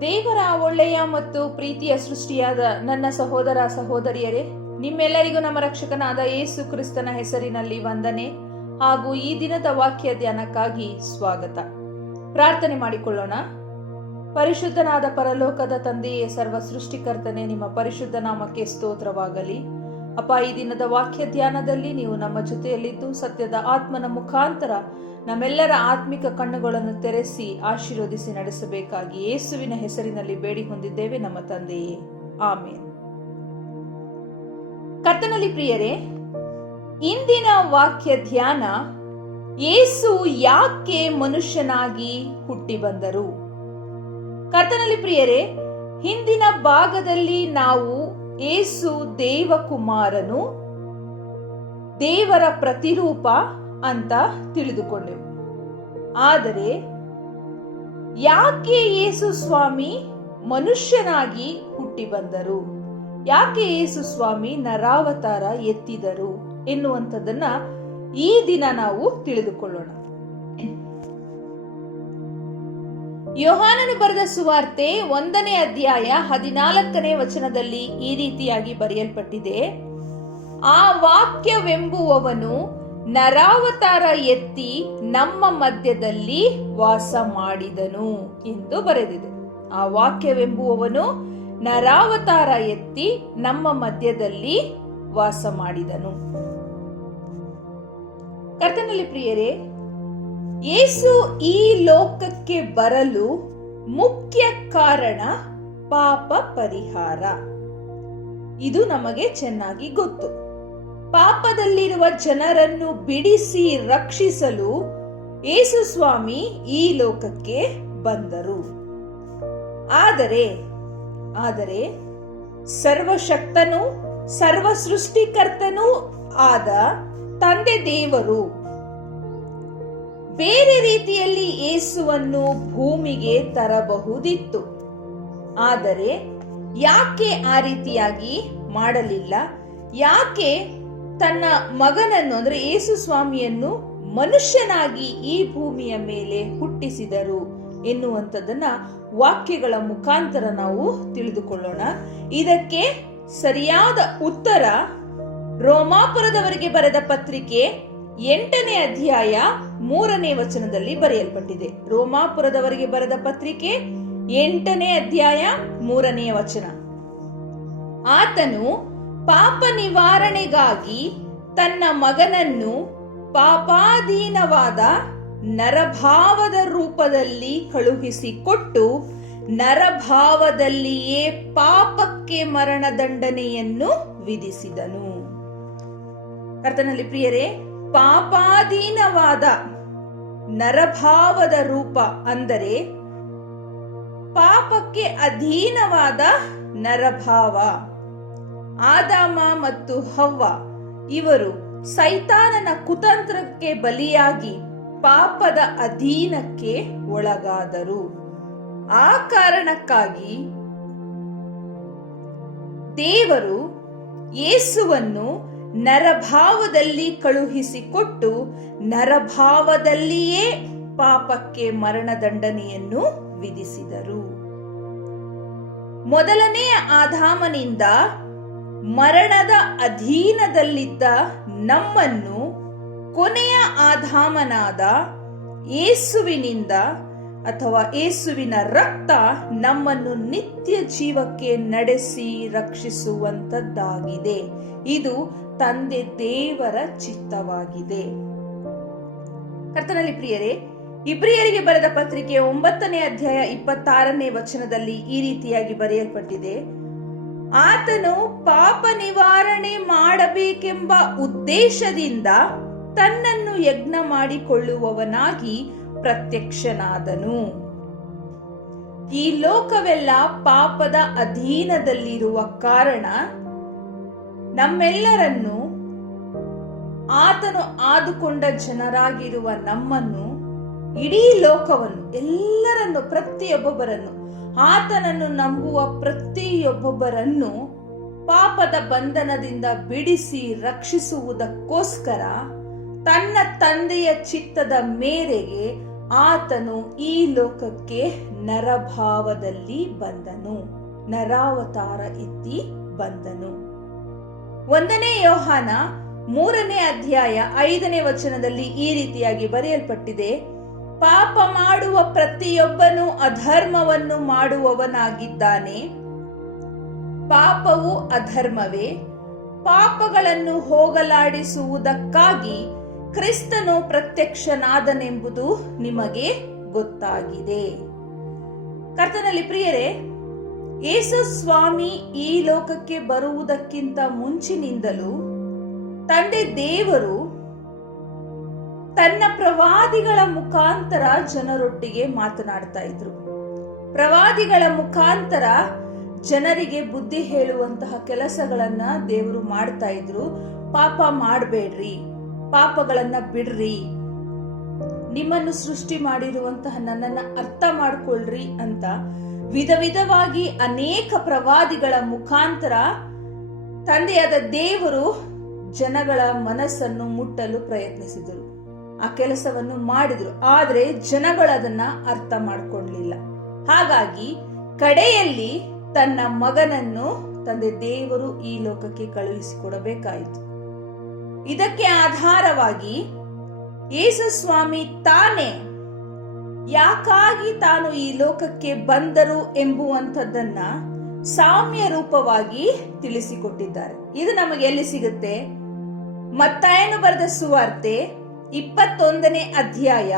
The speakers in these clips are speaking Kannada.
ದೇವರ ಒಳ್ಳೆಯ ಮತ್ತು ಪ್ರೀತಿಯ ಸೃಷ್ಟಿಯಾದ ನನ್ನ ಸಹೋದರ ಸಹೋದರಿಯರೇ, ನಿಮ್ಮೆಲ್ಲರಿಗೂ ನಮ್ಮ ರಕ್ಷಕನಾದ ಯೇಸು ಕ್ರಿಸ್ತನ ಹೆಸರಿನಲ್ಲಿ ವಂದನೆ ಹಾಗೂ ಈ ದಿನದ ವಾಕ್ಯ ಧ್ಯಾನಕ್ಕಾಗಿ ಸ್ವಾಗತ. ಪ್ರಾರ್ಥನೆ ಮಾಡಿಕೊಳ್ಳೋಣ. ಪರಿಶುದ್ಧನಾದ ಪರಲೋಕದ ತಂದೆಯೇ ಸರ್ವ ಸೃಷ್ಟಿಕರ್ತನೆ ನಿಮ್ಮ ಪರಿಶುದ್ಧ ನಾಮಕ್ಕೆ ಸ್ತೋತ್ರವಾಗಲಿ. ಅಪ್ಪ, ಈ ದಿನದ ವಾಕ್ಯ ಧ್ಯಾನದಲ್ಲಿ ನೀವು ನಮ್ಮ ಜೊತೆಯಲ್ಲಿದ್ದು ಸತ್ಯದ ಆತ್ಮನ ಮುಖಾಂತರ ನಮ್ಮೆಲ್ಲರ ಆತ್ಮಿಕ ಕಣ್ಣುಗಳನ್ನು ತೆರೆಸಿ ಆಶೀರ್ವದಿಸಿ ನಡೆಸಬೇಕಾಗಿ ಯೇಸುವಿನ ಹೆಸರಿನಲ್ಲಿ ಬೇಡಿ ಹೊಂದಿದ್ದೇವೆ ನಮ್ಮ ತಂದೆಯೇ. ಆಮೇನ್. ಕರ್ತನಲ್ಲಿ ಪ್ರಿಯರೇ, ಇಂದಿನ ವಾಕ್ಯ ಧ್ಯಾನ ಯೇಸು ಯಾಕೆ ಮನುಷ್ಯನಾಗಿ ಹುಟ್ಟಿ ಬಂದರು? ಕರ್ತನಲ್ಲಿ ಪ್ರಿಯರೇ, ಹಿಂದಿನ ಭಾಗದಲ್ಲಿ ನಾವು ಏಸು ದೇವಕುಮಾರನು, ದೇವರ ಪ್ರತಿರೂಪ ಅಂತ ತಿಳಿದುಕೊಂಡೆವು. ಆದರೆ ಯಾಕೆ ಯೇಸು ಸ್ವಾಮಿ ಮನುಷ್ಯನಾಗಿ ಹುಟ್ಟಿ ಬಂದರು? ಯಾಕೆ ಯೇಸು ಸ್ವಾಮಿ ನರಾವತಾರ ಎತ್ತಿದರು ಎನ್ನುವಂಥದ್ದನ್ನ ಈ ದಿನ ನಾವು ತಿಳಿದುಕೊಳ್ಳೋಣ. ಯೋಹಾನನು ಬರೆದ ಸುವಾರ್ತೆ ಒಂದನೇ ಅಧ್ಯಾಯ ಹದಿನಾಲ್ಕನೇ ವಚನದಲ್ಲಿ ಈ ರೀತಿಯಾಗಿ ಬರೆಯಲ್ಪಟ್ಟಿದೆ. ಆ ವಾಕ್ಯವೆಂಬುವವನು ನರಾವತಾರ ಎತ್ತಿ ನಮ್ಮ ಮಧ್ಯದಲ್ಲಿ ವಾಸ ಮಾಡಿದನು ಎಂದು ಬರೆದಿದೆ. ಆ ವಾಕ್ಯವೆಂಬುವವನು ನರಾವತಾರ ಎತ್ತಿ ನಮ್ಮ ಮಧ್ಯದಲ್ಲಿ ವಾಸ ಮಾಡಿದನು. ಕರ್ತನಲ್ಲಿ ಪ್ರಿಯರೇ, ಯೇಸು ಈ ಲೋಕಕ್ಕೆ ಬರಲು ಮುಖ್ಯ ಕಾರಣ ಪಾಪ ಪರಿಹಾರ. ಇದು ನಮಗೆ ಚೆನ್ನಾಗಿ ಗೊತ್ತು. ಪಾಪದಲ್ಲಿರುವ ಜನರನ್ನು ಬಿಡಿಸಿ ರಕ್ಷಿಸಲು ಯೇಸುಸ್ವಾಮಿ ಈ ಲೋಕಕ್ಕೆ ಬಂದರು. ಆದರೆ ಆದರೆ ಸರ್ವಶಕ್ತನು ಸರ್ವ ಸೃಷ್ಟಿಕರ್ತನೂ ಆದ ತಂದೆ ದೇವರು ಬೇರೆ ರೀತಿಯಲ್ಲಿ ಯೇಸುವನ್ನು ಭೂಮಿಗೆ ತರಬಹುದಿತ್ತು. ಆದರೆ ಯಾಕೆ ಆ ರೀತಿಯಾಗಿ ಮಾಡಲಿಲ್ಲ? ಯಾಕೆ ತನ್ನ ಮಗನನ್ನು, ಅಂದ್ರೆ ಯೇಸು ಸ್ವಾಮಿಯನ್ನು ಮನುಷ್ಯನಾಗಿ ಈ ಭೂಮಿಯ ಮೇಲೆ ಹುಟ್ಟಿಸಿದರು ಎನ್ನುವಂಥದ್ದನ್ನ ವಾಕ್ಯಗಳ ಮುಖಾಂತರ ನಾವು ತಿಳಿದುಕೊಳ್ಳೋಣ. ಇದಕ್ಕೆ ಸರಿಯಾದ ಉತ್ತರ ರೋಮಾಪುರದವರಿಗೆ ಬರೆದ ಪತ್ರಿಕೆ ಎಂಟನೇ ಅಧ್ಯಾಯ ಮೂರನೇ ವಚನದಲ್ಲಿ ಬರೆಯಲ್ಪಟ್ಟಿದೆ. ರೋಮಾಪುರದವರಿಗೆ ಬರೆದ ಪತ್ರಿಕೆ ಎಂಟನೇ ಅಧ್ಯಾಯ ಮೂರನೆಯ ವಚನ. ಆತನು ಪಾಪ ನಿವಾರಣೆಗಾಗಿ ತನ್ನ ಮಗನನ್ನು ಪಾಪಾಧೀನವಾದ ನರಭಾವದ ರೂಪದಲ್ಲಿ ಕಳುಹಿಸಿಕೊಟ್ಟು ನರಭಾವದಲ್ಲಿಯೇ ಪಾಪಕ್ಕೆ ಮರಣದಂಡನೆಯನ್ನು ವಿಧಿಸಿದನು. ಕರ್ತನಲ್ಲಿ ಪ್ರಿಯರೇ, ಪಾಪಾಧೀನವಾದ ನರಭಾವದ ರೂಪ ಅಂದರೆ ಪಾಪಕ್ಕೆ ಅಧೀನವಾದ ನರಭಾವ. ಆದಾಮ ಮತ್ತು ಹವ್ವ, ಇವರು ಸೈತಾನನ ಕುತಂತ್ರಕ್ಕೆ ಬಲಿಯಾಗಿ ಪಾಪದ ಅಧೀನಕ್ಕೆ ಒಳಗಾದರು. ಆ ಕಾರಣಕ್ಕಾಗಿ ದೇವರು ಯೇಸುವನ್ನು ನರಭಾವದಲ್ಲಿ ಕಳುಹಿಸಿಕೊಟ್ಟು ನರಭಾವದಲ್ಲಿಯೇ ಪಾಪಕ್ಕೆ ಮರಣದಂಡನೆಯನ್ನು ವಿಧಿಸಿದರು. ಮೊದಲನೆಯ ಆದಾಮನಿಂದ ಮರಣದ ಅಧೀನದಲ್ಲಿದ್ದ ನಮ್ಮನ್ನು ಕೊನೆಯ ಆಧಾಮನಾದ ಏಸುವಿನಿಂದ ಅಥವಾ ಏಸುವಿನ ರಕ್ತ ನಮ್ಮನ್ನು ನಿತ್ಯ ಜೀವಕ್ಕೆ ನಡೆಸಿ ರಕ್ಷಿಸುವಂತದ್ದಾಗಿದೆ. ಇದು ತಂದೆ ದೇವರ ಚಿತ್ತವಾಗಿದೆ. ಕರ್ತನಲ್ಲಿ ಪ್ರಿಯರೇ, ಇಬ್ರಿಯರಿಗೆ ಬರೆದ ಪತ್ರಿಕೆ ಒಂಬತ್ತನೇ ಅಧ್ಯಾಯ ಇಪ್ಪತ್ತಾರನೇ ವಚನದಲ್ಲಿ ಈ ರೀತಿಯಾಗಿ ಬರೆಯಲ್ಪಟ್ಟಿದೆ. ಆತನು ಪಾಪ ನಿವಾರಣೆ ಮಾಡಬೇಕೆಂಬ ಉದ್ದೇಶದಿಂದ ತನ್ನನ್ನು ಯಜ್ಞ ಮಾಡಿಕೊಳ್ಳುವವನಾಗಿ ಪ್ರತ್ಯಕ್ಷನಾದನು. ಈ ಲೋಕವೆಲ್ಲ ಪಾಪದ ಅಧೀನದಲ್ಲಿರುವ ಕಾರಣ ನಮ್ಮೆಲ್ಲರನ್ನು ಆತನು ಆದುಕೊಂಡ ಜನರಾಗಿರುವ ನಮ್ಮನ್ನು ಇಡೀ ಲೋಕವನ್ನು ಎಲ್ಲರನ್ನು ಪ್ರತಿಯೊಬ್ಬೊಬ್ಬರನ್ನು ಆತನನ್ನು ನಂಬುವ ಪ್ರತಿಯೊಬ್ಬೊಬ್ಬರನ್ನು ಪಾಪದ ಬಂಧನದಿಂದ ಬಿಡಿಸಿ ರಕ್ಷಿಸುವುದಕ್ಕೋಸ್ಕರ ತನ್ನ ತಂದೆಯ ಚಿತ್ತದ ಮೇರೆಗೆ ಆತನು ಈ ಲೋಕಕ್ಕೆ ನರಭಾವದಲ್ಲಿ ಬಂದನು. ನರಾವತಾರ ಎತ್ತಿ ಬಂದನು. ಒಂದನೇ ಯೋಹಾನ ಮೂರನೇ ಅಧ್ಯಾಯ ಐದನೇ ವಚನದಲ್ಲಿ ಈ ರೀತಿಯಾಗಿ ಬರೆಯಲ್ಪಟ್ಟಿದೆ. ಪಾಪ ಮಾಡುವ ಪ್ರತಿಯೊಬ್ಬನು ಅಧರ್ಮವನ್ನು ಮಾಡುವವನಾಗಿದ್ದಾನೆ. ಪಾಪವು ಅಧರ್ಮವೇ. ಪಾಪಗಳನ್ನು ಹೋಗಲಾಡಿಸುವುದಕ್ಕಾಗಿ ಕ್ರಿಸ್ತನು ಪ್ರತ್ಯಕ್ಷನಾದನೆಂಬುದು ನಿಮಗೆ ಗೊತ್ತಾಗಿದೆ. ಕರ್ತನಲ್ಲಿ ಪ್ರಿಯರೇ, ಯೇಸು ಸ್ವಾಮಿ ಈ ಲೋಕಕ್ಕೆ ಬರುವುದಕ್ಕಿಂತ ಮುಂಚಿನಿಂದಲೂ ತಂದೆ ದೇವರು ತನ್ನ ಪ್ರವಾದಿಗಳ ಮುಖಾಂತರ ಜನರೊಟ್ಟಿಗೆ ಮಾತನಾಡ್ತಾ ಇದ್ರು. ಪ್ರವಾದಿಗಳ ಮುಖಾಂತರ ಜನರಿಗೆ ಬುದ್ಧಿ ಹೇಳುವಂತಹ ಕೆಲಸಗಳನ್ನ ದೇವರು ಮಾಡ್ತಾ ಇದ್ರು. ಪಾಪ ಮಾಡಬೇಡ್ರಿ, ಪಾಪಗಳನ್ನ ಬಿಡ್ರಿ, ನಿಮ್ಮನ್ನು ಸೃಷ್ಟಿ ಮಾಡಿರುವಂತಹ ನನ್ನನ್ನು ಅರ್ಥ ಮಾಡ್ಕೊಳ್ರಿ ಅಂತ ವಿಧ ವಿಧವಾಗಿ ಅನೇಕ ಪ್ರವಾದಿಗಳ ಮುಖಾಂತರ ತಂದೆಯಾದ ದೇವರು ಜನಗಳ ಮನಸ್ಸನ್ನು ಮುಟ್ಟಲು ಪ್ರಯತ್ನಿಸಿದರು. ಆ ಕೆಲಸವನ್ನು ಮಾಡಿದ್ರು. ಆದ್ರೆ ಜನಗಳು ಅದನ್ನ ಅರ್ಥ ಮಾಡ್ಕೊಳ್ಲಿಲ್ಲ ಹಾಗಾಗಿ ಕಡೆಯಲ್ಲಿ ತನ್ನ ಮಗನನ್ನು ತಂದೆ ದೇವರು ಈ ಲೋಕಕ್ಕೆ ಕಳುಹಿಸಿಕೊಡಬೇಕಾಯಿತು. ಇದಕ್ಕೆ ಆಧಾರವಾಗಿ ಯೇಸು ಸ್ವಾಮಿ ತಾನೇ ಯಾಕಾಗಿ ತಾನು ಈ ಲೋಕಕ್ಕೆ ಬಂದರು ಎಂಬುವಂಥದ್ದನ್ನ ಸಾಮ್ಯ ರೂಪವಾಗಿ ತಿಳಿಸಿಕೊಟ್ಟಿದ್ದಾರೆ. ಇದು ನಮಗೆ ಎಲ್ಲಿ ಸಿಗುತ್ತೆ? ಮತ್ತಾಯನು ಬರೆದ ಸುವಾರ್ತೆ ಇಪ್ಪತ್ತೊಂದನೇ ಅಧ್ಯಾಯ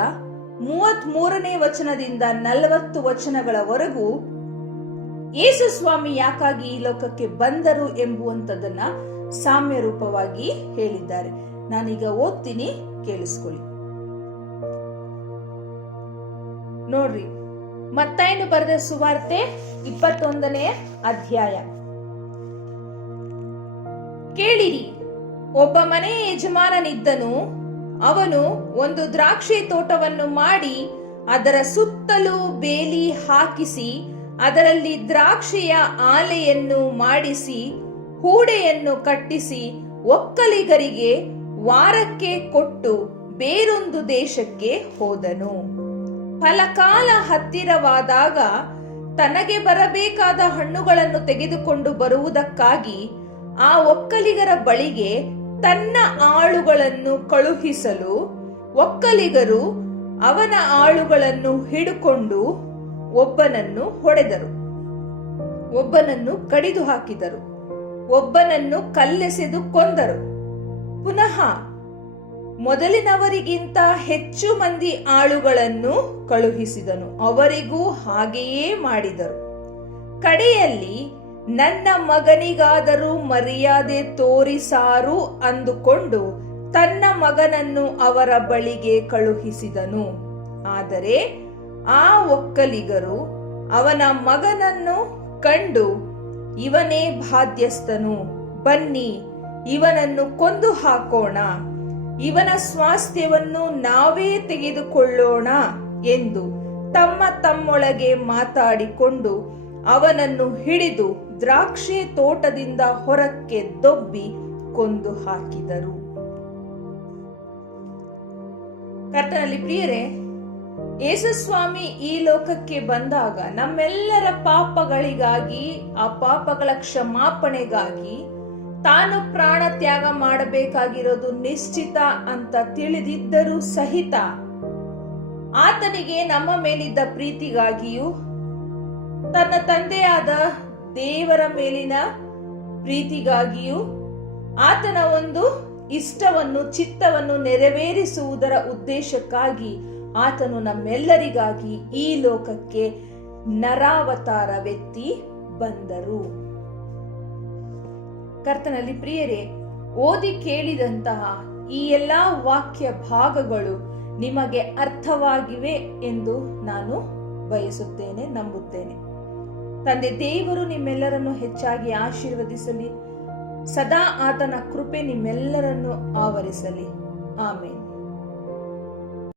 ಮೂವತ್ ಮೂರನೇ ವಚನದಿಂದ ನಲವತ್ತು ವಚನಗಳವರೆಗೂ ಯೇಸು ಸ್ವಾಮಿ ಯಾಕಾಗಿ ಈ ಲೋಕಕ್ಕೆ ಬಂದರು ಎಂಬುವಂಥದ್ದನ್ನ ಸಾಮ್ಯ ರೂಪವಾಗಿ ಹೇಳಿದ್ದಾರೆ. ನಾನೀಗ ಓದ್ತೀನಿ, ಕೇಳಿಸ್ಕೊಳ್ಳಿ. ನೋಡ್ರಿ, ಮತ್ತಾಯನು ಬರೆದ ಸುವಾರ್ತೆ ಇಪ್ಪತ್ತೊಂದನೇ ಅಧ್ಯಾಯ. ಕೇಳಿರಿ, ಒಬ್ಬ ಮನೆ ಯಜಮಾನನಿದ್ದನು ಅವನು ಒಂದು ದ್ರಾಕ್ಷಿ ತೋಟವನ್ನು ಮಾಡಿ ಅದರ ಸುತ್ತಲೂ ಬೇಲಿ ಹಾಕಿಸಿ ಅದರಲ್ಲಿ ದ್ರಾಕ್ಷಿಯ ಆಲೆಯನ್ನು ಮಾಡಿಸಿ ಹೂಡೆಯನ್ನು ಕಟ್ಟಿಸಿ ಒಕ್ಕಲಿಗರಿಗೆ ವಾರಕ್ಕೆ ಕೊಟ್ಟು ಬೇರೊಂದು ದೇಶಕ್ಕೆ ಹೋದನು. ಫಲಕಾಲ ಹತ್ತಿರವಾದಾಗ ತನಗೆ ಬರಬೇಕಾದ ಹಣ್ಣುಗಳನ್ನು ತೆಗೆದುಕೊಂಡು ಬರುವುದಕ್ಕಾಗಿ ಆ ಒಕ್ಕಲಿಗರ ಬಳಿಗೆ ತನ್ನ ಆಳುಗಳನ್ನು ಕಳುಹಿಸಲು ಒಕ್ಕಲಿಗರು ಅವನ ಆಳುಗಳನ್ನು ಹಿಡುಕೊಂಡು ಒಬ್ಬನನ್ನು ಹೊಡೆದರು. ಒಬ್ಬನನ್ನು ಕಡಿದು ಹಾಕಿದರು. ಒಬ್ಬನನ್ನು ಕಲ್ಲೆಸೆದು ಕೊಂದರು. ಪುನಃ ಮೊದಲಿನವರಿಗಿಂತ ಹೆಚ್ಚು ಮಂದಿ ಆಳುಗಳನ್ನು ಕಳುಹಿಸಿದನು. ಅವರಿಗೂ ಹಾಗೆಯೇ ಮಾಡಿದರು. ಕಡೆಯಲ್ಲಿ ನನ್ನ ಮಗನಿಗಾದರೂ ಮರ್ಯಾದೆ ತೋರಿಸಾರು ಅಂದುಕೊಂಡು ತನ್ನ ಮಗನನ್ನು ಅವರ ಬಳಿಗೆ ಕಳುಹಿಸಿದನು. ಆದರೆ ಆ ಒಕ್ಕಲಿಗರು ಅವನ ಮಗನನ್ನು ಕಂಡು ಇವನೇ ಬಾಧ್ಯಸ್ಥನು, ಬನ್ನಿ ಇವನನ್ನು ಕೊಂದು ಹಾಕೋಣ, ಇವನ ಸ್ವಾಸ್ಥ್ಯವನ್ನು ನಾವೇ ತೆಗೆದುಕೊಳ್ಳೋಣ ಎಂದು ತಮ್ಮ ತಮ್ಮೊಳಗೆ ಮಾತಾಡಿಕೊಂಡು ಅವನನ್ನು ಹಿಡಿದು ದ್ರಾಕ್ಷಿ ತೋಟದಿಂದ ಹೊರಕ್ಕೆ ದೊಬ್ಬಿ ಕೊಂದು ಹಾಕಿದರು. ಕರ್ತನಲ್ಲಿ ಪ್ರಿಯರೇ, ಯೇಸುಸ್ವಾಮಿ ಈ ಲೋಕಕ್ಕೆ ಬಂದಾಗ ನಮ್ಮೆಲ್ಲರ ಪಾಪಗಳಿಗಾಗಿ, ಆ ಪಾಪಗಳ ಕ್ಷಮಾಪಣೆಗಾಗಿ ತಾನು ಪ್ರಾಣ ತ್ಯಾಗ ಮಾಡಬೇಕಾಗಿರೋದು ನಿಶ್ಚಿತ ಅಂತ ತಿಳಿದಿದ್ದರೂ ಸಹಿತ ಆತನಿಗೆ ನಮ್ಮ ಮೇಲಿದ್ದ ಪ್ರೀತಿಗಾಗಿಯೂ, ತನ್ನ ತಂದೆಯಾದ ದೇವರ ಮೇಲಿನ ಪ್ರೀತಿಗಾಗಿಯೂ ಆತನ ಒಂದು ಇಷ್ಟವನ್ನು, ಚಿತ್ತವನ್ನು ನೆರವೇರಿಸುವುದರ ಉದ್ದೇಶಕ್ಕಾಗಿ ಆತನು ನಮ್ಮೆಲ್ಲರಿಗಾಗಿ ಈ ಲೋಕಕ್ಕೆ ನರಾವತಾರವೆತ್ತಿ ಬಂದರು. ಕರ್ತನಲ್ಲಿ ಪ್ರಿಯರೇ, ಓದಿ ಕೇಳಿದಂತಹ ಈ ಎಲ್ಲಾ ವಾಕ್ಯ ಭಾಗಗಳು ನಿಮಗೆ ಅರ್ಥವಾಗಿವೆ ಎಂದು ನಾನು ಬಯಸುತ್ತೇನೆ, ನಂಬುತ್ತೇನೆ. ತಂದೆ ದೇವರು ನಿಮ್ಮೆಲ್ಲರನ್ನು ಹೆಚ್ಚಾಗಿ ಆಶೀರ್ವದಿಸಲಿ. ಸದಾ ಆತನ ಕೃಪೆ ನಿಮ್ಮೆಲ್ಲರನ್ನು ಆವರಿಸಲಿ. ಆಮೇಲೆ